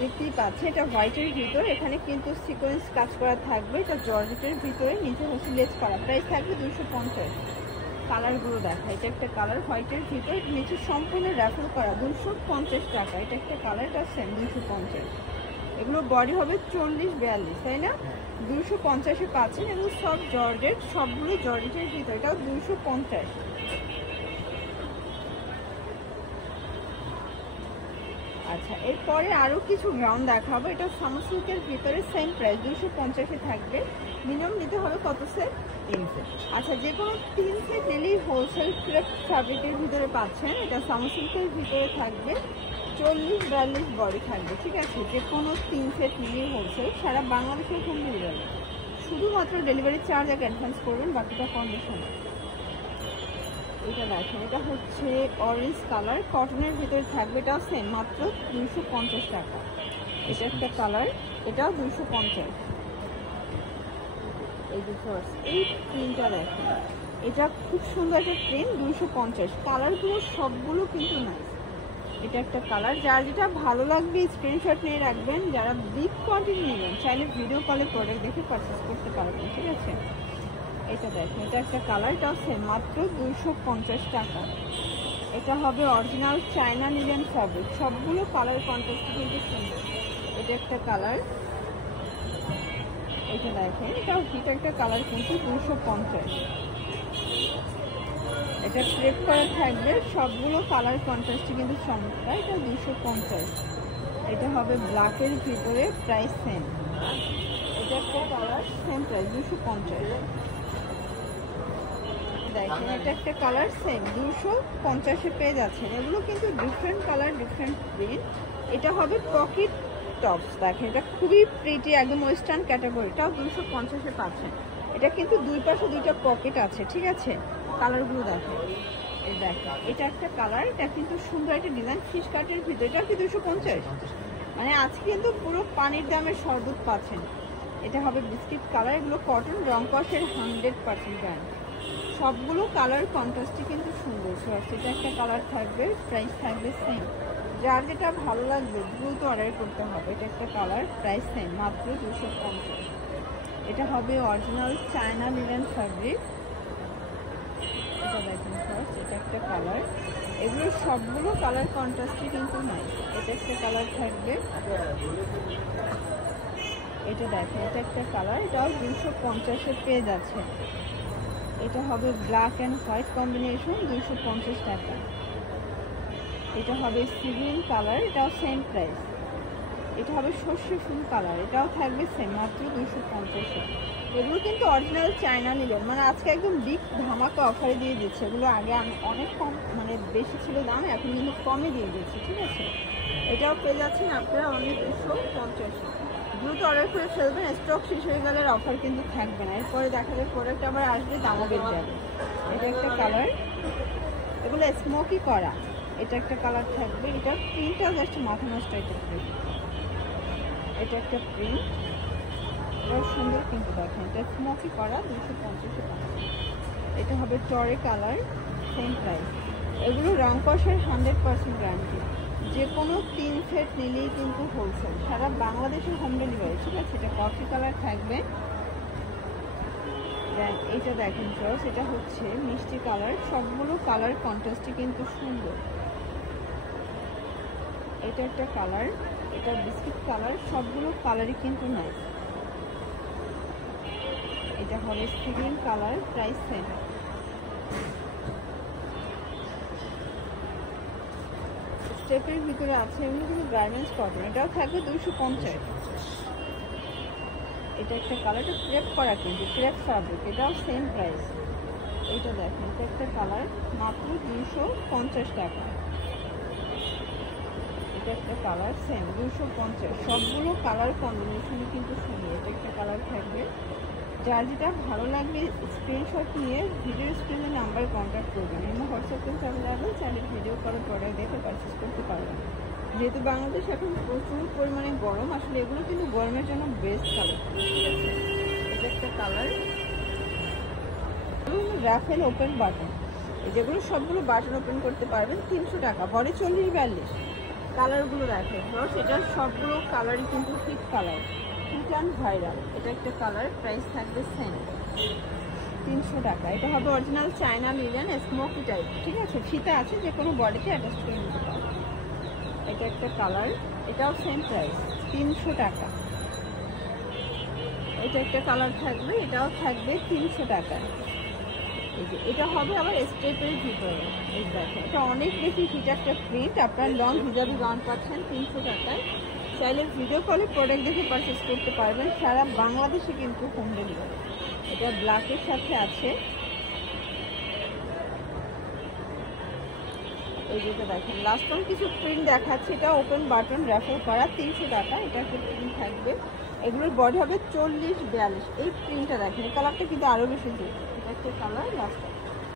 দেখতেই পাচ্ছেন এটা হোয়াইটের ভিতর, এখানে কিন্তু সিকোয়েন্স কাজ করা থাকবে। এটা জর্জেটের ভিতরে, নিচে হচ্ছে লেস করা, প্রাইস থাকবে 250। কালারগুলো দেখা, এটা একটা কালার হোয়াইটের ভিতর, নিচে সম্পূর্ণ র্যাফেল করা, 250 টাকা। এটা একটা কালার, এটা সেম 250। এগুলো বডি হবে 40-42, তাই না? 250-এ পাচ্ছেন। এগুলো সব জর্জেট, সবগুলো জর্জেটের ভিতর, এটাও 250। আচ্ছা, এরপরে আরও কিছু গ্রাউন্ড দেখাবো। এটা সামার সিল্কের ভিতরে, সেম প্রাইস 250-এ থাকবে। মিনিমাম নিতে হবে কত সেট? 3 সেট। আচ্ছা, যে কোনো 3 সেট নিলেই হোলসেল ক্রেপ ফ্যাব্রিকের ভিতরে পাচ্ছেন। এটা সামার সিল্কের ভিতরে থাকবে, 40-42 বডি থাকবে, ঠিক আছে? যে কোনো 3 সেট নিলেই হোলসেল, সারা বাংলাদেশের হোম ডেলিভারি। শুধুমাত্র ডেলিভারি চার্জ আগে অ্যাডভান্স করবেন, বাকিটা কন্ডিশন। এটা দেখেন, এটা হচ্ছে অরেঞ্জ কালার, কটনের ভিতরে থাকবে, এটাও সেম মাত্র 250 টাকা। এটা একটা কালার, এটাও 250। এই যে ফার্স্ট এই প্রিন্টটা দেখেন, এটা খুব সুন্দর একটা প্রিন্ট, 250। কালারগুলো সবগুলো কিন্তু নাইস। এটা একটা কালার, যার যেটা ভালো লাগবে স্ক্রিনশট নিয়ে রাখবেন। যারা বিগ কোয়ান্টিটি নেবেন চাইলে ভিডিও কলে প্রোডাক্ট দেখে পারচেস করতে পারবেন, ঠিক আছে? এটা দেখেন, এটা একটা কালার, এটা সেম মাত্র 250 টাকা। এটা হবে অরিজিনাল চায়না লিনেন ফ্যাব্রিক, সবগুলো কালার কন্ট্রাস্ট কিন্তু সুন্দর। এটা একটা কালার, এটা দেখেন, এটা একটা কালার কিন্তু 250। এটা ক্রেপ করা থাকবে, সবগুলো কালার কন্ট্রাস্ট কিন্তু চমৎকার, এটা 250। এটা হবে ব্ল্যাকের ভিতরে, প্রাইস সেম। এটা একটা কালার, সেম প্রাইস 250। দেখেন, এটা একটা কালার, সেম 250-এ পেয়ে যাচ্ছেন। এগুলো কিন্তু ডিফারেন্ট কালার, ডিফারেন্ট প্রিন্ট। এটা হবে পকেট টপস, দেখেন এটা খুবই প্রিটি, একদম ওয়েস্টার্ন ক্যাটাগরি, এটাও 250-এ পাচ্ছেন। এটা কিন্তু দুই পাশে দুইটা পকেট আছে, ঠিক আছে? কালারগুলো দেখেন, এই দেখেন, এটা একটা কালার, এটা কিন্তু সুন্দর একটা ডিজাইন, ফিশ কাটের ভিতরে, এটা কি 250? মানে আজকে কিন্তু পুরো পানির দামের শরবত পাচ্ছেন। এটা হবে বিস্কিট কালার, এগুলো কটন, রং কষের 100% গ্যারান্টি। সবগুলো কালার কন্ট্রাস্টই কিন্তু সুন্দর। এটা একটা কালার থাকবে, প্রাইস থাকবে সেম। যার যেটা ভালো লাগবে দ্রুত অর্ডার করতে হবে। এটা একটা কালার, প্রাইস সেম মাত্র 250। এটা হবে অরিজিনাল চায়না লিনেন ফ্যাব্রিক। এটা দেখেন ফার্স্ট, এটা একটা কালার, এগুলো সবগুলো কালার কন্ট্রাস্টই কিন্তু নাই। এটা একটা কালার থাকবে, এটা দেখেন, এটা একটা কালার, এটাও 250-এ পেয়ে যাচ্ছে। এটা হবে ব্ল্যাক অ্যান্ড হোয়াইট কম্বিনেশন, 250 টাকা। এটা হবে সিভিল কালার, এটাও সেম প্রাইস। এটা হবে সর্ষে ফুল কালার, এটাও থাকবে সেম মাত্র 250-এ। এগুলো কিন্তু অরিজিনাল চায়না লিনেন, মানে আজকে একদম বিগ ধামাকা অফারে দিয়ে দিচ্ছে। এগুলো আগে আমি অনেক কম, মানে বেশি ছিল দাম, এখন কিন্তু কমে দিয়ে দিচ্ছি, ঠিক আছে? এটাও পেয়ে যাচ্ছেন আপনারা অনেক 250। দ্রুত অর্ডার করে ফেলবেন, স্টক শেষ হয়ে গেলে অফার কিন্তু থাকবে না। এরপরে দেখা যায় প্রোডাক্ট আবার আসবে, দামও বেড়ে যাবে। এটা একটা কালার, এগুলো স্মোকি করা, এটা একটা কালার থাকবে। এটা প্রিন্টটা জাস্ট মাথা নষ্ট, এটা প্রিন্ট, এটা একটা প্রিন্ট, এটাও সুন্দর কিন্তু দেখেন, এটা স্মোকি করা, 250-এ পাচ্ছেন। এটা হবে টরে কালার, সেম প্রাইস। এগুলো রং কষের 100% গ্যারান্টি। যে কোনো 3 সেট নিলেই কিন্তু হোলসেল, সারা বাংলাদেশের হোম ডেলিভারি, ঠিক আছে? এটা কফি কালার থাকবে। দেন এটা দেখেন ফার্স্ট, এটা হচ্ছে মিষ্টি কালার, সবগুলো কালার কন্ট্রাস্টই কিন্তু সুন্দর। এটা একটা কালার, এটা বিস্কিট কালার, সবগুলো কালারই কিন্তু নাইস। এটা হবে স্কিন কালার, প্রাইস সেম। স্টেপের ভিতরে আছে, এমনি কিন্তু গার্মেন্টস কটন, এটাও থাকবে 250। এটা একটা কালার, এটা ক্রেপ করা কিন্তু ক্রেপ ফ্যাব্রিক, এটাও সেম প্রাইস। এটা দেখেন, এটা একটা কালার, মাত্র 250 টাকা। এটা একটা কালার, সেম 250। সবগুলো কালার কম্বিনেশনই কিন্তু সুন্দর। এটা একটা কালার থাকবে, যার যেটা ভালো লাগবে স্ক্রিনশট নিয়ে ভিডিও স্ক্রিনে নাম্বার কন্ট্যাক্ট করবেন। এমনি হোয়াটসঅ্যাপ কিন্তু অ্যাভেলেবেল, চাইলে ভিডিও কলে প্রোডাক্ট দেখে পারচেস করতে পারবেন। যেহেতু বাংলাদেশ এখন প্রচুর পরিমাণে গরম, আসলে এগুলো কিন্তু গরমের জন্য বেস্ট কালার, ঠিক আছে? এটা একটা কালার, রাফেল ওপেন বাটন, যেগুলো সবগুলো বাটন ওপেন করতে পারবেন, 300 টাকা, বডি 40-42। কালারগুলো দেখে ফ্লোর্স, এটার সবগুলো কালারই কিন্তু hit colour, hit and viral. এটা একটা কালার, প্রাইস থাকবে সেম 300 টাকা। এটা হবে original China linen smoky type, ঠিক আছে, ফিতা আছে, যে কোনো বডিতে অ্যাটাচ করে নিতে পারবে। এটা একটা কালার, এটাও সেম প্রাইস 300 টাকা। এটা একটা কালার থাকবে, এটাও থাকবে 300 টাকা। এই যে এটা হবে আবার স্টেপের ভিতরে, এই দেখো এটা অনেক বেশি হিট একটা প্রিন্ট, আপনার লং হিজাবি গাউন পাচ্ছেন 300 টাকায়। চাইলে ভিডিও কলে প্রোডাক্ট দেখে পারচেস করতে পারবেন, সারা বাংলাদেশে কিন্তু হোম ডেলিভারি। এটা ব্ল্যাকের সাথে আছে, এই যেটা দেখেন লাস্ট টাইম কিছু প্রিন্ট দেখাচ্ছে, এটা ওপেন বাটন রেফার করা 300 টাকা। এটা একটা প্রিন্ট থাকবে, এগুলোর বডি হবে 40-42। এই প্রিন্টটা দেখেন, এই কালারটা কিন্তু আরো বেশি সুন্দর। এটা একটা কালার লাস্ট